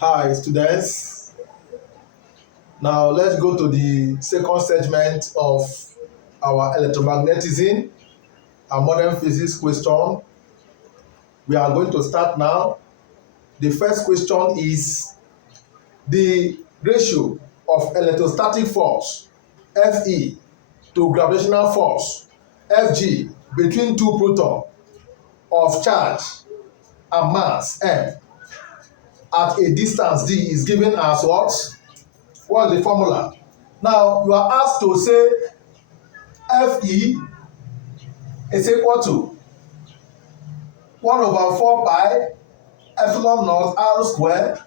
Hi, students. Now let's go to the second segment of our electromagnetism and modern physics question. We are going to start now. The first question is the ratio of electrostatic force Fe to gravitational force Fg between two protons of charge and mass m at a distance d is given as what? What is the formula? Now you are asked to say Fe is equal to 1 over 4 pi epsilon naught r square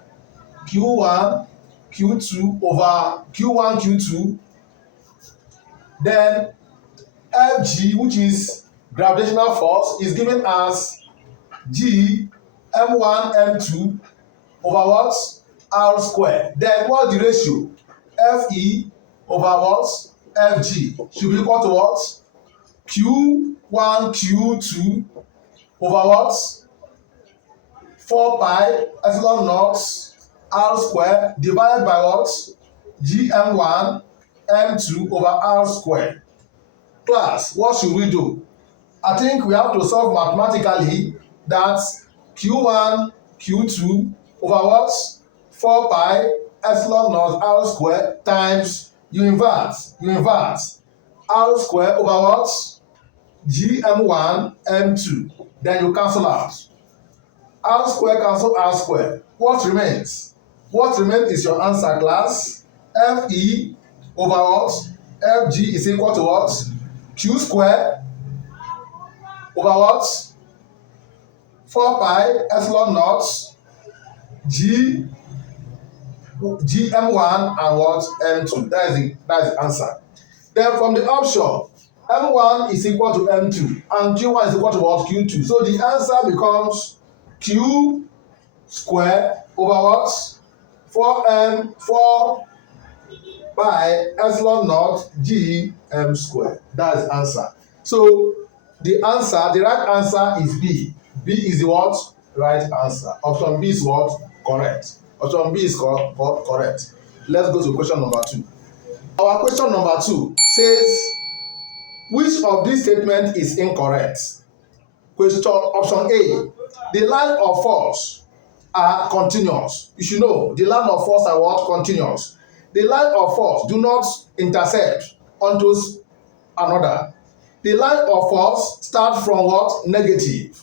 q1 q2 over q1 q2, then Fg, which is gravitational force, is given as g m1 m2 over what? R square. Then what the ratio? Fe over what? Fg should be equal to what? Q1 Q2 over what? 4 pi epsilon naught R square divided by what? Gm1 m2 over R square. Class, what should we do? I think we have to solve mathematically that Q1 Q2 over what? 4 pi epsilon naught R square times you invert R square over what? Gm1 m2. Then you cancel out. R square cancel R square. What remains? What remains is your answer, class. Fe over what? Fg is equal to what? Q square over what? 4 pi epsilon naught Gm1 and what? M2. That is the answer. Then from the option, M1 is equal to M2 and Q1 is equal to what? Q2. So the answer becomes Q square over what? 4 pi epsilon naught Gm square. That is the answer. So the right answer is B. B is the what? Right answer. Option B is what? Correct. Option B is correct. Let's go to question number 2. Our question number 2 says, which of these statements is incorrect? Question option A, the line of force are continuous. You should know the line of force are what? Continuous. The line of force do not intercept onto another. The line of force start from what? Negative.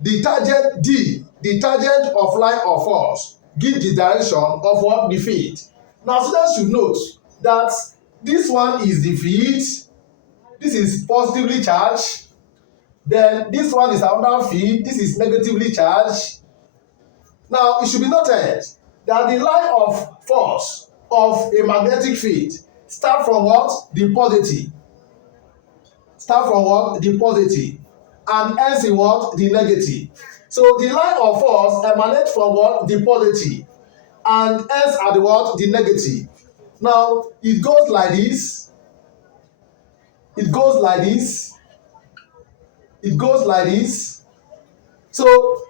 The tangent of line of force give the direction of what? The field. Now students should note that this one is the field, this is positively charged, then this one is another field, this is negatively charged. Now it should be noted that the line of force of a magnetic field start from what? The positive. Start from what? The positive and ends in what? The negative. So the line of force emanates from what? The positive and ends at the what? The negative. Now it goes like this. It goes like this. It goes like this. So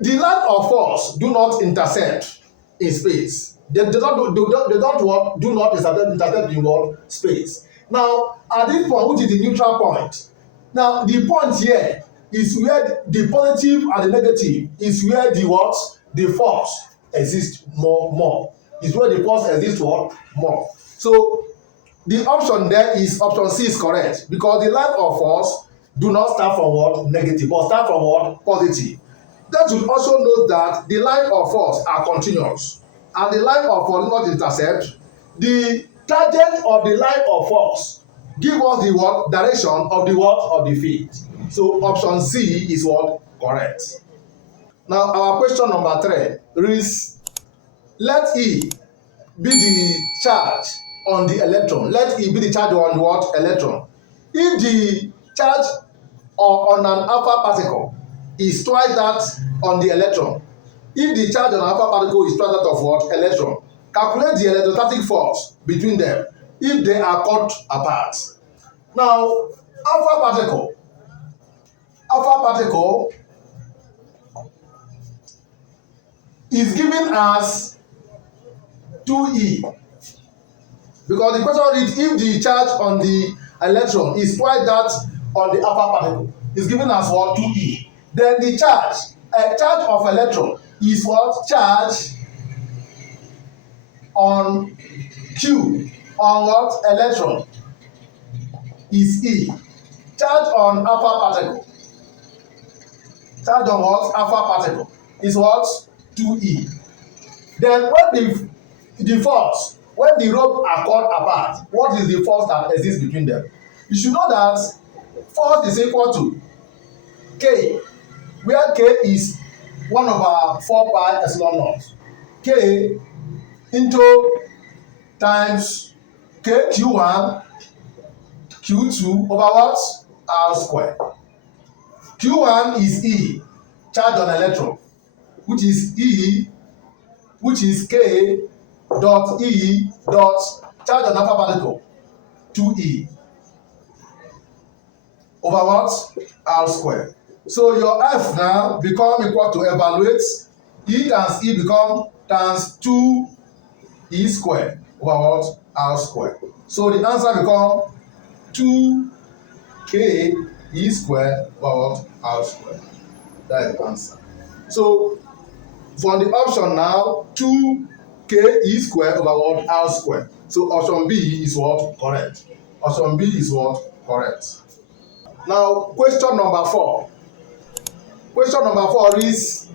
the line of force do not intercept in space. They do not intercept in what? Space. Now at this point, which is the neutral point, now the point here is where the positive and the negative is where the what? The force exists more. Is where the force exists what? More. So the option there is option C is correct because the line of force do not start from what? Negative, but start from what? Positive. Then you also note that the line of force are continuous and the line of force do not intercept. The tangent of the line of force give us the what? Direction of the what? Of the field. So option C is what? Correct. Now our question number 3 reads, let E be the charge on the electron. Let E be the charge on the what? Electron. If the charge on an alpha particle is twice that on the electron, if the charge on an alpha particle is twice that of what? Electron, calculate the electrostatic force between them if they are cut apart. Now alpha particle is given as 2E. Because the question reads, if the charge on the electron is twice that on the upper particle, is given as what? 2E. Then the charge, a charge of electron is what? Charge on Q, on what? Electron is E. Charge on upper particle, charge on what? Upper particle is what? 2E. Then when the force, when the rope are cut apart, what is the force that exists between them? You should know that force is equal to K, where K is 1/4 pi epsilon naught. K into times K Q1 Q2 over what? R square. Q1 is E, charge on electron, which is E, which is K dot E dot charge on upper particle, 2E over what? R square. So your F now become equal to, evaluate, E times E become times 2E square over what? R square. So the answer become 2K E square over what? R square. That is the answer. So for the option now, 2K E square over what? R square. So option B is what? Correct. Option B is what? Correct. Now question number 4. Question number 4 is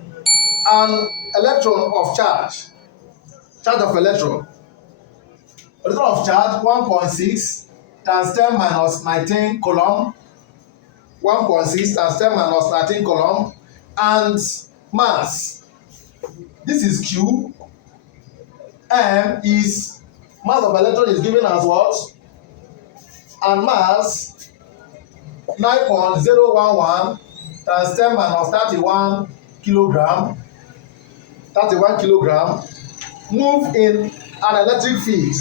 an electron of charge of electron of charge 1.6 times 10 minus 19 coulomb, 1.6 times 10 minus 19 coulomb, and mass. This is Q. M is mass of electron is given as what? And mass 9.011 times 10 minus 31 kilogram. Move in an electric field.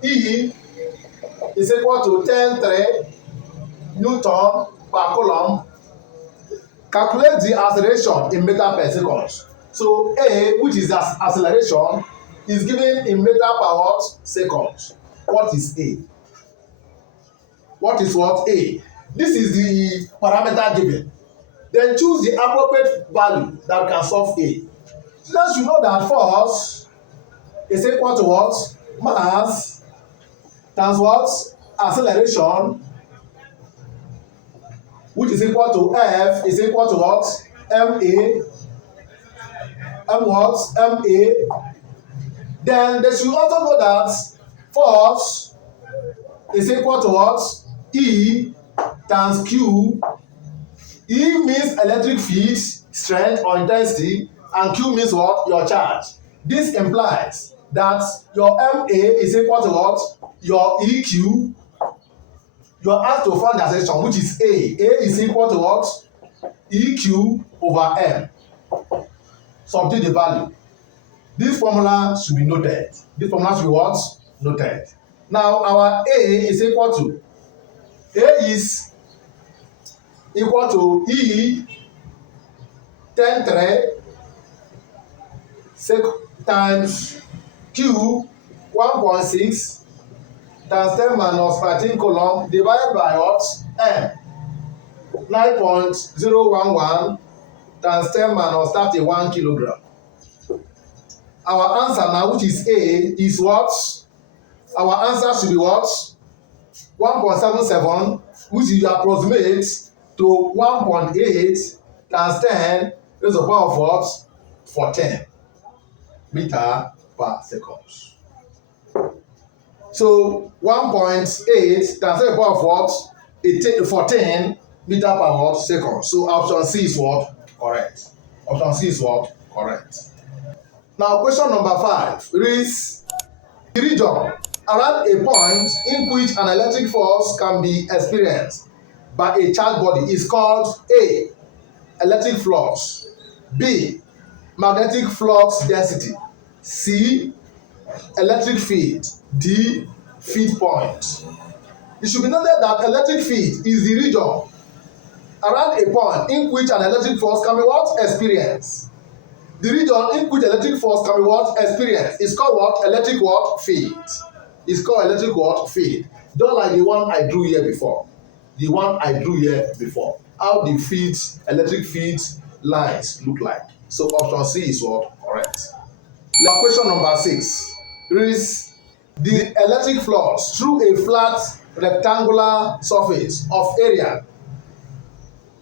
E is equal to 10.3 Newton per coulomb. Calculate the acceleration in meter per second. So A, which is acceleration, is given in meter per what? Second. What is A? What is what? A. This is the parameter given. Then choose the appropriate value that can solve A. Students should know that force is equal to what? Mass times what? Acceleration, which is equal to F is equal to what? MA. MA. Then they should also know that force is equal to what? E times Q. E means electric field strength or intensity, and Q means what? Your charge. This implies that your MA is equal to what? Your EQ. You are asked to find the acceleration, which is A. A is equal to what? EQ over M. Substitute the value. This formula should be noted. This formula should be what? Noted. Now our A is equal to, A is equal to E 10.3 times Q 1.6 times 10 minus 13 coulomb divided by what? M 9.011 times 10 minus 31 kilogram. Our answer now, which is A, is what? Our answer should be what? 1.77, which is approximate to 1.8 times 10 raised to the power of what? 14 meter per second. So 1.8 times 10 to the power of what? 14 meter per what? Second. So option C is what? Correct. Option C is what? Correct. Now question number 5 reads, the region around a point in which an electric force can be experienced by a charged body is called A, electric flux, B, magnetic flux density, C, electric field, D, field point. It should be noted that electric field is the region around a point in which an electric force can be what? Experienced. The region in which electric force can be what? Experienced. It's called what? Electric what? Field. It's called electric what? Field. Just like the one I drew here before. The one I drew here before. How the fields, electric fields lines look like. So option C is what? Correct. Now question number 6 reads the electric flux through a flat rectangular surface of area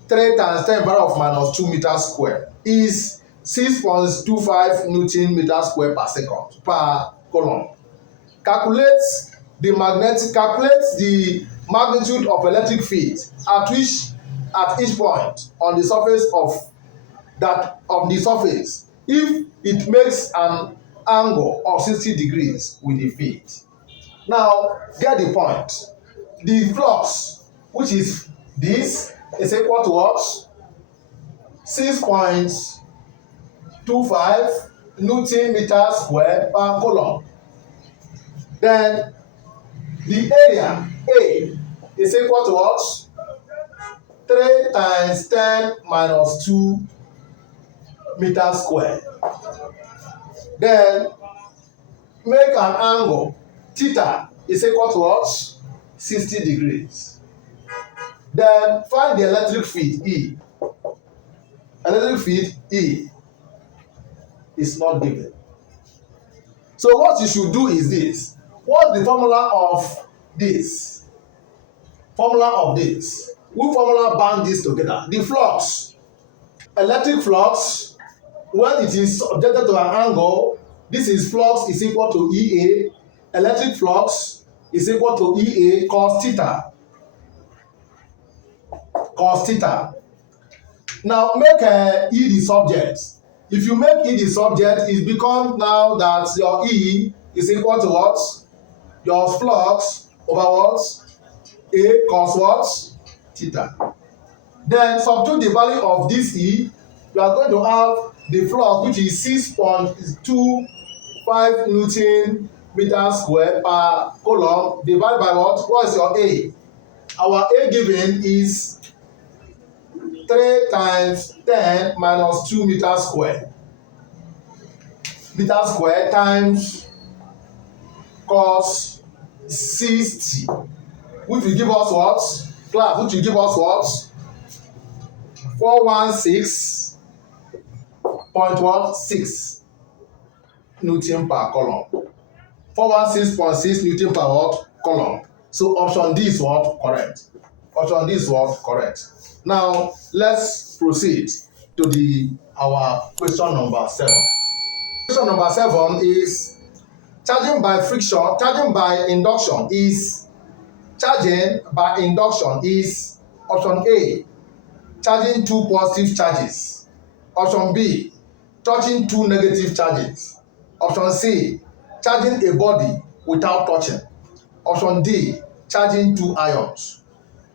3 times 10 power of minus 2 meters square is 6.25 Newton meter square per second per coulomb. Calculate the magnitude of electric field at each point on the surface of the surface if it makes an angle of 60 degrees with the field. Now get the point. The flux, which is this, is equal to what? 6.25 Newton meter square per coulomb. Then the area A is equal to what? 3 times 10 minus 2 meters square. Then make an angle theta is equal to what? 60 degrees. Then find the electric field E. Electric field E is not given. So what you should do is this. What's the formula of this? Formula of this. We formula band this together. The flux. Electric flux, when it is subjected to an angle, this is flux is equal to EA. Electric flux is equal to EA cos theta. Cos theta. Now make E the subject. If you make E the subject, it becomes now that your E is equal to what? Your flux over what? A cos what? Theta. Then substitute the value of this E. You are going to have the flux, which is 6.25 Newton meter square per coulomb divided by what? What is your A? Our A given is 3 times 10 minus 2 meter square. Meter square times cos 60, which will give us what? Class, which will give us what? 416.16 Newton per coulomb. 416.6 Newton per what? Coulomb. So option D is what? Correct. Option D is what? Correct. Now let's proceed to our question number 7. Question number 7 is charging by induction is option A, charging 2 positive charges. Option B, touching 2 negative charges. Option C, charging a body without touching. Option D, charging 2 ions.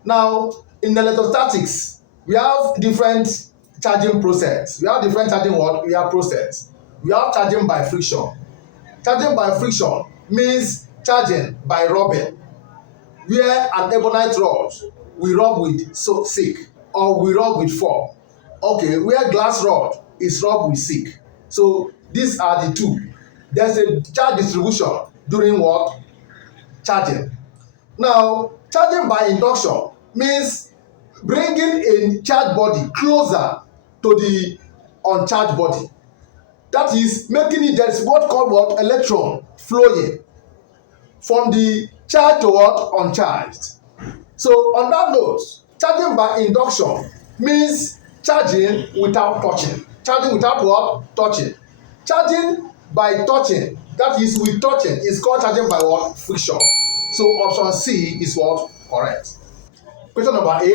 Now in electrostatics, we have different charging process. We have different charging what? We have process. We have charging by friction. Charging by friction means charging by rubbing, where an ebonite rod we rub with silk or we rub with foam. Okay, where glass rod is rubbed with silk. So these are the two. There's a charge distribution during what? Charging. Now, charging by induction means bringing a charged body closer to the uncharged body. That is making it, there is what called what? Electron flowing from the charged to what? Uncharged. So on that note, charging by induction means charging without touching. Charging without what? Touching. Charging by touching, that is with touching, is called charging by what? Friction. So option C is what? Correct. Question number 8.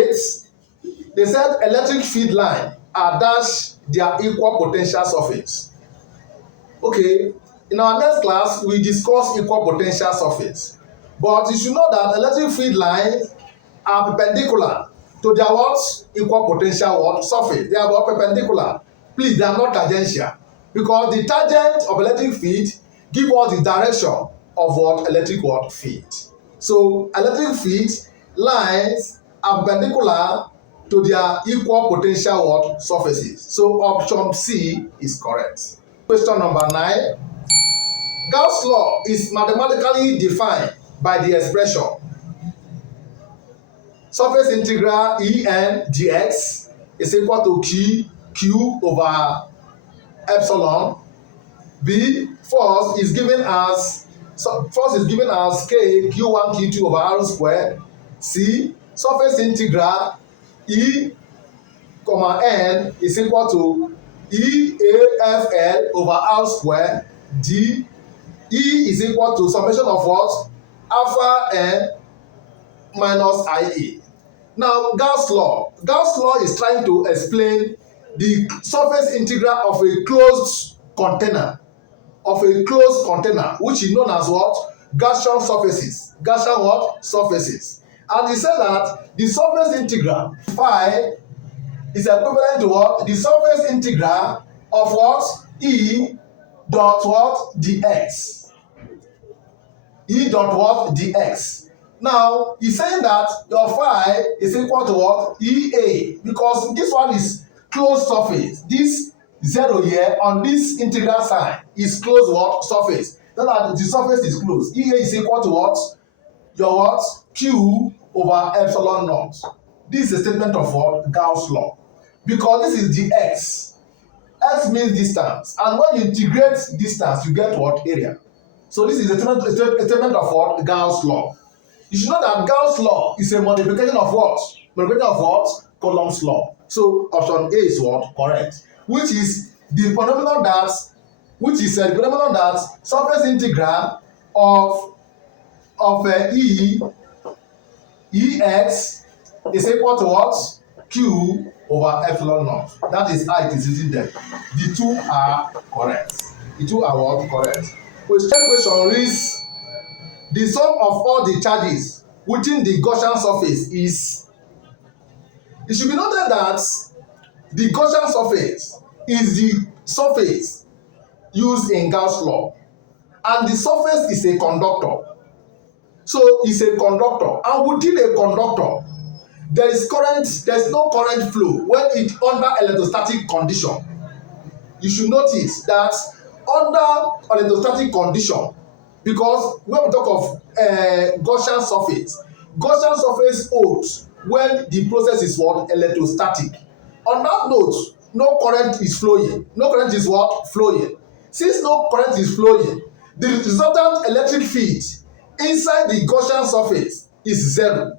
They said electric field line are dash their equal potential surface. Okay, in our next class we discuss equal potential surface, but you should know that electric field lines are perpendicular to their what? Equal potential what? Surface. They are what? Perpendicular. Please, they are not tangential, because the tangent of electric field give us the direction of what? Electric what? Field. So electric field lines are perpendicular to their equal potential what surfaces. So option C is correct. Question number 9. Gauss law is mathematically defined by the expression surface integral En dx is equal to Q over epsilon. B, force is given as K Q1 Q2 over R squared. C, surface integral E, N is equal to EAFL over R squared. D, E is equal to summation of what? Alpha N minus IA. Now, Gauss law is trying to explain the surface integral of a closed container, which is known as what? Gaussian surfaces. Gaussian what? Surfaces. And he said that the surface integral phi is equivalent to what? The surface integral of what? E dot what? Dx. E dot what? Dx. Now, he's saying that your phi is equal to what? EA, because this one is closed surface. This 0 here on this integral sign is closed what? Surface. Then the surface is closed. EA is equal to what? Your what? Q over epsilon naught. This is a statement of what? Gauss law. Because this is the x. X means distance. And when you integrate distance, you get what? Area. So this is a statement of what? Gauss law. You should know that Gauss law is a modification of what? Modification of what? Coulomb's law. So option A is what? Correct. Which is the phenomenon that surface integral of Ex is equal to what? Q over epsilon naught. That is how it is written there. The two are correct. The two are what? Correct. Question reads, the sum of all the charges within the Gaussian surface is. It should be noted that the Gaussian surface is the surface used in Gauss law, and the surface is a conductor. So it's a conductor, and within a conductor, there is no current flow when it's under electrostatic condition. You should notice that under electrostatic condition, because when we talk of Gaussian surface holds when the process is what? Electrostatic. On that note, no current is flowing. No current is what? Flowing. Since no current is flowing, the resultant electric field inside the Gaussian surface is 0.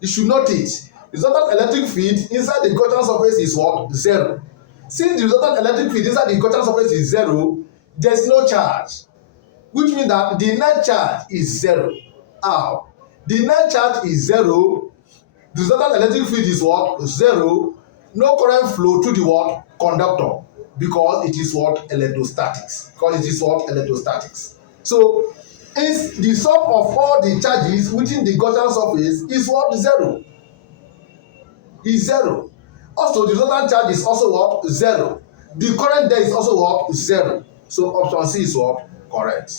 You should note it. The resultant electric field inside the Gaussian surface is what? 0. Since the resultant electric field inside the Gaussian surface is 0, there is no charge. Which means that the net charge is 0. How? The net charge is 0. The resultant electric field is what? 0. No current flow to the what? Conductor. Because it is what? Electrostatics. So, is the sum of all the charges within the Gaussian surface is what? 0. Is 0. Also, the resultant charge is also what? 0. The current there is also what? 0. So option C is what? Correct.